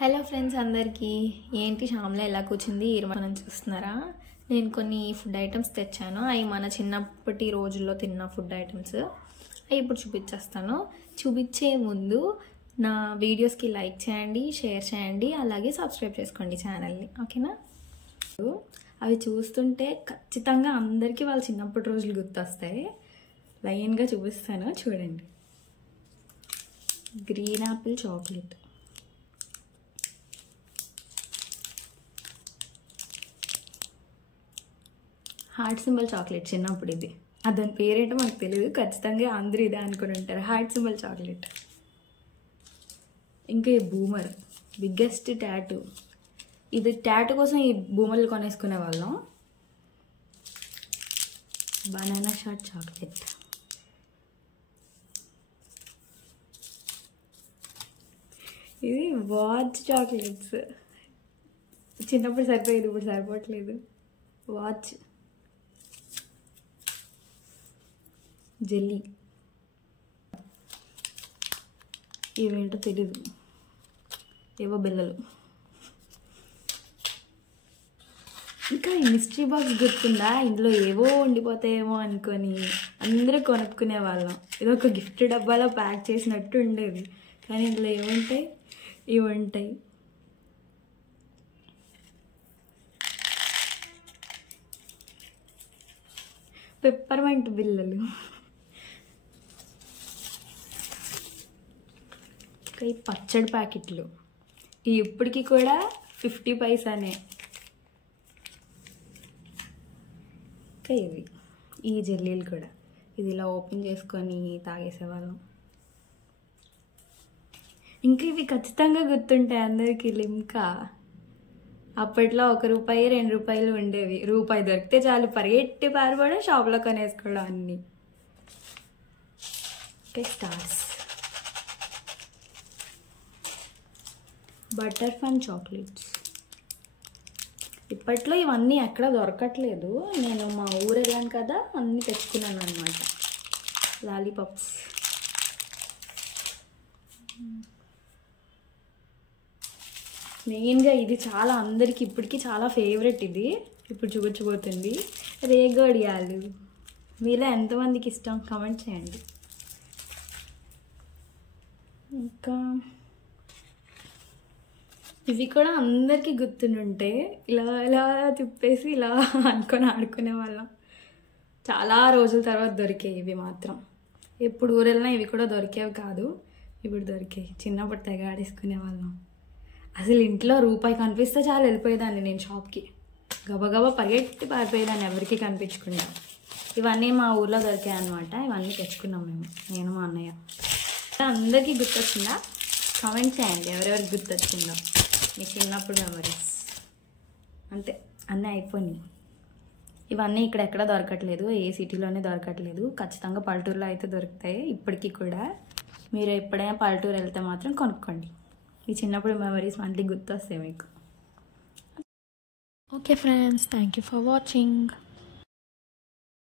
Hello friends అందరికీ ఏంటి శ్యామల ఎలా కూర్చుంది మనం చూస్తున్నారా? నేను కొన్ని ఫుడ్ ఐటమ్స్ తెచ్చాను. అవి మన చిన్నప్పటి రోజుల్లో తిన్న ఫుడ్ ఐటమ్స్ అవి ఇప్పుడు చూపించేస్తాను. చూపించే ముందు నా వీడియోస్కి లైక్ చేయండి, షేర్ చేయండి, అలాగే సబ్స్క్రైబ్ చేసుకోండి ఛానల్ని, ఓకేనా? అవి చూస్తుంటే ఖచ్చితంగా అందరికీ వాళ్ళ చిన్నప్పటి రోజులు గుర్తొస్తాయి. లైన్గా చూపిస్తాను చూడండి. Green Apple chocolate, heart symbol chocolate చిన్నప్పుడు ఇది. దాని పేరేంటో మనకు తెలియదు, ఖచ్చితంగా అందరూ ఇదే అనుకుని ఉంటారు, హార్ట్ సింబల్ చాక్లెట్. ఇంకా ఈ బూమర్, బిగ్గెస్ట్ టాటూ. ఇది టాటూ కోసం ఈ బూమర్లు కొనేసుకునే వాళ్ళం. బనానా షాట్ చాక్లెట్, ఇది వాచ్ చాక్లెట్స్. చిన్నప్పుడు సరిపోయేది, ఇప్పుడు సరిపోవట్లేదు. వాచ్, జెల్లీ, ఇవేంటో తెలీదు, ఏవో బిల్లలు. ఇంకా ఈ మిస్టరీ బాక్స్ గుర్తుందా? ఇందులో ఏవో ఉండిపోతాయేమో అనుకొని అందరూ కొనుక్కునే వాళ్ళం. ఇది ఒక గిఫ్ట్ డబ్బాలో ప్యాక్ చేసినట్టు ఉండేది, కానీ ఇందులో ఏముంటాయి? ఇవి ఉంటాయి. పెప్పర్మెంట్ బిల్లలు. ఈ పచ్చడి ప్యాకెట్లు ఇప్పటికీ కూడా 50 పైసానే. ఇంకా ఇవి ఈ జెల్లీలు కూడా, ఇది ఇలా ఓపెన్ చేసుకొని తాగేసేవాళ్ళం. ఇంకా ఇవి ఖచ్చితంగా గుర్తుంటాయి అందరికీ, లిమ్కా. అప్పట్లో ₹1, ₹2 ఉండేవి. రూపాయి దొరికితే చాలు పరిగెట్టి పారిపోవడం, షాప్లో కొనేసుకోవడం అన్నీ. Okay, stars, butter fun chocolates. ఇప్పట్లో ఇవన్నీ ఎక్కడ దొరకట్లేదు. నేను మా ఊరు వెళ్ళాను కదా, అన్నీ తెచ్చుకున్నాను అనమాట. లాలీపాప్స్, మెయిన్గా ఇది చాలా అందరికి ఇప్పటికీ చాలా ఫేవరెట్. ఇది ఇప్పుడు చూపించబోతుంది రేగోడియాలు. మీలో ఎంతమందికి ఇష్టం కామెంట్ చేయండి. ఇంకా ఇవి కూడా అందరికీ గుర్తుంటే ఇలా ఇలా తిప్పేసి ఇలా అనుకొని ఆడుకునే వాళ్ళం. చాలా రోజుల తర్వాత దొరికాయి ఇవి మాత్రం. ఎప్పుడు ఊరెళ్ళినా ఇవి కూడా దొరికేవి కాదు, ఇప్పుడు దొరికాయి. చిన్నప్పుడు తెగ ఆడేసుకునే వాళ్ళం. అసలు ఇంట్లో రూపాయి కనిపిస్తే చాలా వెళ్ళిపోయేదాన్ని నేను షాప్కి, గబగబా పరిగెట్టి పారిపోయేదాన్ని ఎవరికి కనిపించకుండా. ఇవన్నీ మా ఊర్లో దొరికాయి అనమాట. ఇవన్నీ తెచ్చుకున్నాం మేము, నేను మా అన్నయ్య. అందరికీ గుర్తొచ్చిందా? కామెంట్ చేయండి ఎవరెవరికి గుర్తొచ్చిందో మీ చిన్నప్పుడు మెమరీస్. అంతే, అన్నీ అయిపోయినాయి. ఇవన్నీ ఇక్కడ ఎక్కడ దొరకట్లేదు, ఏ సిటీలోనే దొరకట్లేదు. ఖచ్చితంగా పల్లెటూరులో అయితే దొరుకుతాయి ఇప్పటికీ కూడా. మీరు ఎప్పుడైనా పల్లెటూరు వెళ్తే మాత్రం కొనుక్కోండి. ఈ చిన్నప్పుడు మెమరీస్ మళ్ళీ గుర్తొస్తాయి మీకు. Okay friends, thank you for watching.